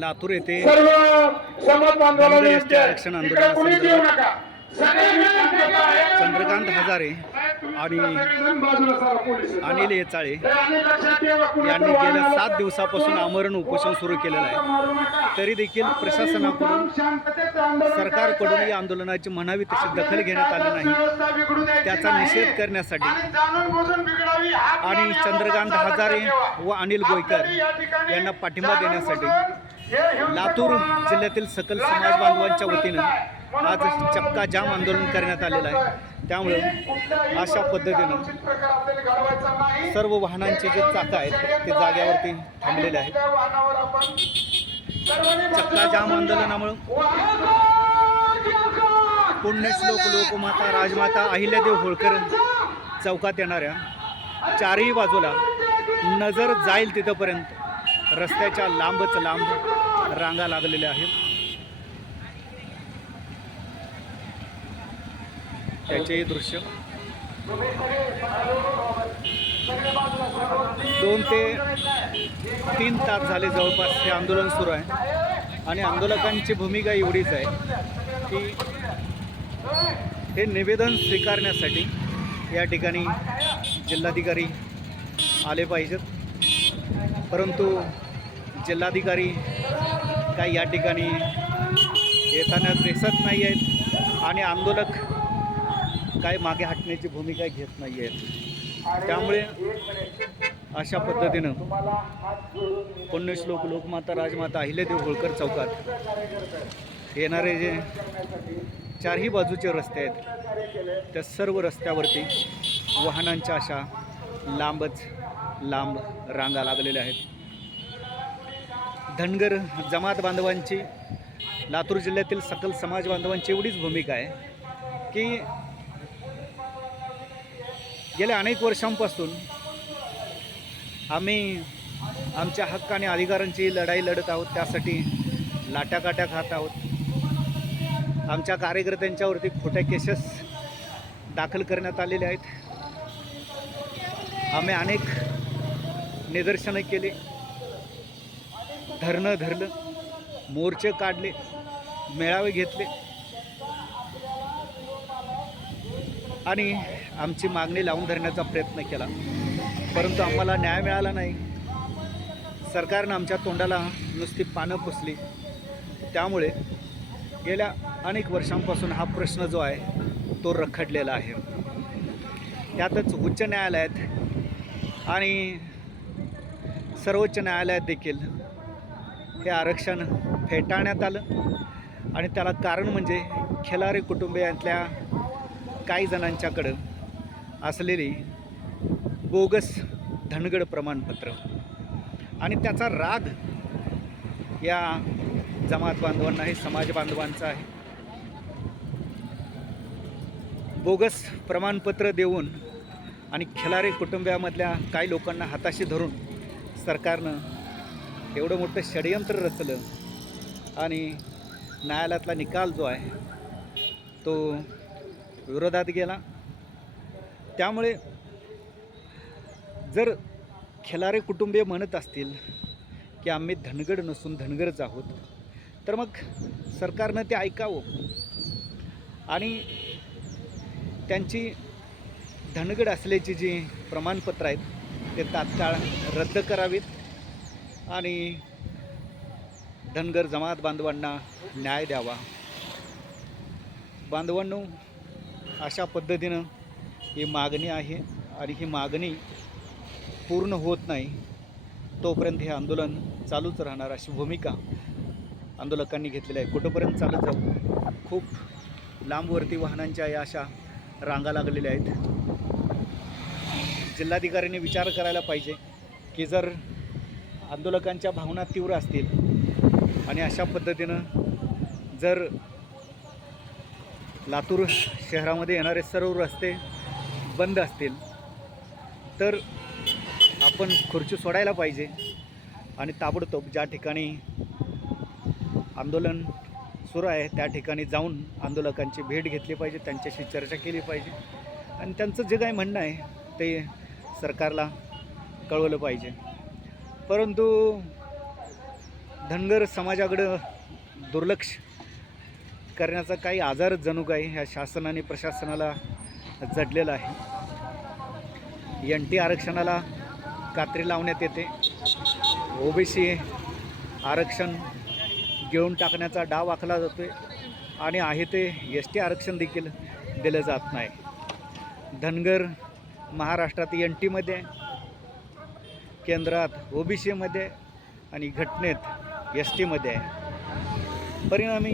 लातूर येथे सर्व समाज बांधवाला. आरक्षण आहे. चंद्रकांत हजारे आणि. अनिल येचाळे यांनी गेल्या सात दिवसापासून आमरण उपोषण सुरू केलेलं आहे. तरी देखील प्रशासनाकडून आंदोलन सरकारकडून या आंदोलनाची म्हणावी तशी. दखल घेण्यात आली नाही त्याचा. निषेध करण्यासाठी आणि चंद्रकांत हजारे. व अनिल गोयकर यांना पाठिंबा देण्यासाठी लातूर जिल्ह्यातील सकल समाज बांधवांच्या वतीनं आज चक्का जाम आंदोलन करण्यात आलेलं आहे. त्यामुळे अशा पद्धतीनं सर्व वाहनांचे जे चाकं आहेत ते जाग्यावरती थांबलेले आहेत. चक्का जाम आंदोलनामुळं पुण्यश्लोक लोकमाता राजमाता अहिल्यादेव होळकर चौकात येणाऱ्या चारही बाजूला नजर जाईल तिथंपर्यंत. रस्त्याच्या लांबच लांब रांगा लागलेल्या आहेत. त्याचेही दृश्य. दोन ते तीन तास झाले जवळपास हे आंदोलन सुरू आहे. आणि आंदोलकांची भूमिका एवढीच आहे की हे निवेदन स्वीकारण्यासाठी या ठिकाणी जिल्हाधिकारी आले पाहिजेत. परंतु जिल्हाधिकारी काही या ठिकाणी येताना दिसत नाही आहेत आणि आंदोलक काय मागे हटण्याची भूमिका घेत नाही आहेत. त्यामुळे अशा पद्धतीनं पुण्यश्लोक लोकमाता राजमाता अहिल्यादेव होळकर चौकात येणारे जे चारही बाजूचे रस्ते आहेत त्या सर्व रस्त्यावरती वाहनांच्या अशा लांबच लांब रांगा लागलेल्या आहेत. धनगर जमात बांधवांची लातूर जिल्ह्यातील सकल समाज बांधवांची एवढीच भूमिका आहे की गेल्या अनेक वर्षांपासून आम्ही आमच्या हक्क आणि अधिकारांची लढाई लढत आहोत त्यासाठी लाट्याकाट्या खात आहोत. आमच्या कार्यकर्त्यांच्यावरती खोट्या केसेस दाखल करण्यात आलेले आहेत. आम्ही अनेक निदर्शनं केले. धरणं धरलं. मोर्चे काढले. मेळावे घेतले. आणि आमची मागणी लावून धरण्याचा प्रयत्न केला. परंतु आम्हाला न्याय मिळाला नाही. सरकारनं आमच्या तोंडाला नुसती पानं पुसली. त्यामुळे गेल्या अनेक वर्षांपासून हा प्रश्न जो आहे तो रखडलेला आहे. त्यातच उच्च न्यायालयात आणि सर्वोच्च न्यायालयात देखील हे आरक्षण फेटाळण्यात आलं. आणि त्याला कारण म्हणजे खेलारे कुटुंबियांतल्या काही जणांच्याकडं असलेली बोगस धनगड प्रमाणपत्र. आणि त्याचा राग या जमात बांधवांना हे समाज बांधवांचा आहे. बोगस प्रमाणपत्र देऊन आणि खिलारे कुटुंबियामधल्या काही लोकांना हाताशी धरून सरकारनं एवढं मोठं षडयंत्र रचलं आणि न्यायालयातला निकाल जो आहे तो विरोधात गेला. त्यामुळे जर खिलारी कुटुंबीय म्हणत असतील की आम्ही धनगड नसून धनगरच आहोत तर मग सरकारनं ते ऐकावं आणि त्यांची धनगड असल्याची जी प्रमाणपत्र आहेत ते तात्काळ रद्द करावीत. आणि धनगर जमात बांधवांना न्याय द्यावा. बांधवांनो अशा पद्धतीनं ही मागणी आहे आणि ही मागणी पूर्ण होत नाही तोपर्यंत हे आंदोलन चालूच राहणार अशी भूमिका आंदोलकांनी घेतलेली आहे. कुठंपर्यंत चालत जाऊ? खूप लांबवरती वाहनांच्या या अशा रांगा लागलेल्या आहेत. जिल्हाधिकाऱ्यांनी विचार करायला पाहिजे की जर आंदोलकांच्या भावना तीव्र असतील आणि अशा पद्धतीनं जर लातूर शहरामध्ये येणारे सर्व रस्ते बंद असतील तर आपण खुर्ची सोडायला पाहिजे आणि ताबडतोब ज्या ठिकाणी आंदोलन सुरू आहे त्या ठिकाणी जाऊन आंदोलकांची भेट घेतली पाहिजे त्यांच्याशी चर्चा केली पाहिजे. आणि त्यांचं जे काही म्हणणं आहे ते सरकारला कळवलं पाहिजे. परंतु धनगर समाजाकडं दुर्लक्ष करण्याचा काही आजारच जणू काही ह्या शासनाने प्रशासनाला जडलेला आहे. एन टी आरक्षणाला कात्री लावण्यात येते. ओबीसी आरक्षण घेऊन टाकण्याचा डाव आखला जातो आहे आणि आहे ते एस टी आरक्षण देखील दिलं जात नाही. धनगर महाराष्ट्रात एन टीमध्ये केंद्रात ओबीसीमध्ये आणि घटनेत एस टीमध्ये आहे. परिणामी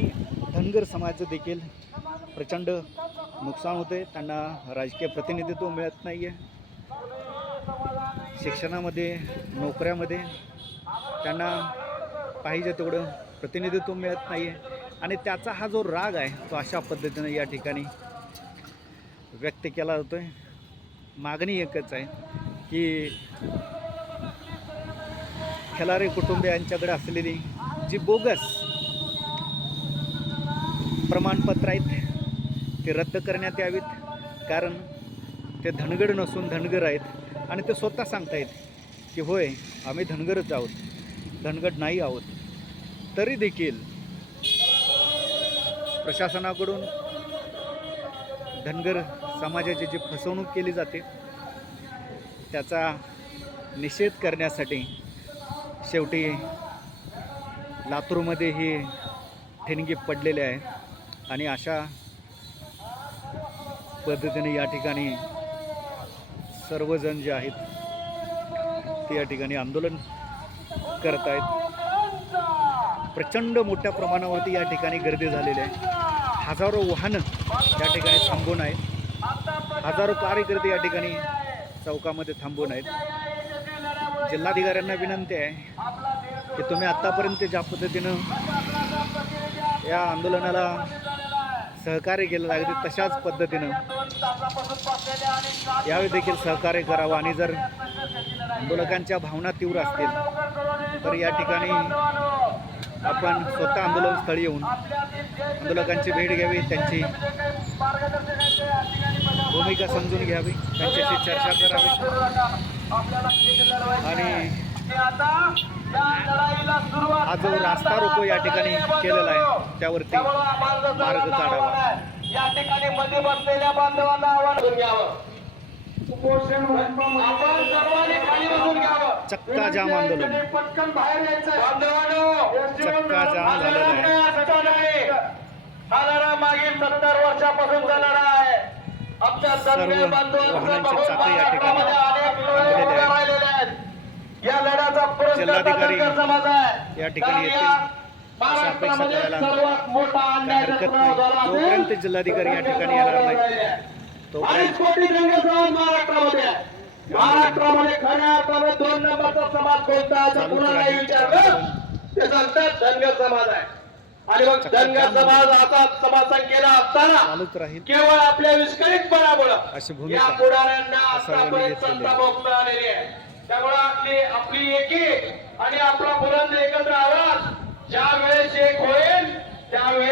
धनगर समाजाचं देखील प्रचंड नुकसान होते त्यांना राजकीय प्रतिनिधित्व मिळत नाही आहे शिक्षणामध्ये नोकऱ्यामध्ये त्यांना पाहिजे तेवढं प्रतिनिधित्व मिळत नाही आहे आणि त्याचा हा जो राग आहे तो अशा पद्धतीनं या ठिकाणी व्यक्त केला जातो आहे मागणी एकच आहे की खिलारे कुटुंबियांच्याकडे असलेली जी बोगस प्रमाणपत्र आहेत ते रद्द करण्यात यावीत. कारण ते धनगड नसून धनगर आहेत आणि ते स्वतः सांगतायत की होय आम्ही धनगरच आहोत. धनगड नाही आहोत. तरी देखील प्रशासनाकडून धनगर समाजाची जी फसवणूक केली जाते त्याचा निषेध करण्यासाठी शेवटी लातूरमध्ये ही ठिणगी पडलेली आहे आणि अशा पद्धतीने या ठिकाणी सर्वजण जे आहेत ते या ठिकाणी आंदोलन करत आहेत प्रचंड मोठ्या प्रमाणावरती या ठिकाणी गर्दी झालेली आहे. हजारो वाहनं या ठिकाणी थांबून आहेत हजारो कार्यकर्ते या ठिकाणी चौकामध्ये थांबून आहेत. जिल्हाधिकाऱ्यांना विनंती आहे की तुम्ही आत्तापर्यंत ज्या पद्धतीनं या आंदोलनाला सहकार्य केलं लागते तशाच पद्धतीनं यावेळी देखील सहकार्य करावं. आणि जर आंदोलकांच्या भावना तीव्र असतील तर या ठिकाणी आपण स्वतः आंदोलनस्थळी येऊन आंदोलकांची भेट घ्यावी त्यांची भूमिका समजून घ्यावी त्यांच्याशी चर्चा करावी. आणि हा जो रास्ता रोको या ठिकाणी केलेला आहे त्यावरती मार्ग काढावा. या ठिकाणी मध्ये बसलेल्या बांधवांना आवाज घ्यावं. आपण सर्वांनी खाली बसून घ्यावं. चक्का जाम आंदोलन. पटकन बाहेर यायचं जाम झालेला आहे. हा लढा मागील सत्तर वर्षापासून लढा आहे आमच्या सर्व वाहनांची चाके या ठिकाणी जिल्हाधिकारी या ठिकाणी येतील. अशा अपेक्षा करायला हरकत नाही जोपर्यंत जिल्हाधिकारी या ठिकाणी येणार नाही तोपर्यंत महाराष्ट्रामध्ये आहे. महाराष्ट्रामध्ये खऱ्या अर्थाने दोन नंबरचा समाज कोणता असं कुणालाही. विचारलं ते सांगतात धनगर समाज आहे. आणि मग धनगर समाज असा समाज संख्येला असताना केवळ आपल्या विस्कळीतपणामुळे या पुढाऱ्यांना आतापर्यंत सत्ता. भोगता आलेली आहे. त्यामुळे आपली आपली एकी आणि आपला बुलंद एकत्र आवाज ज्या वेळेस एक होईल त्यावेळेस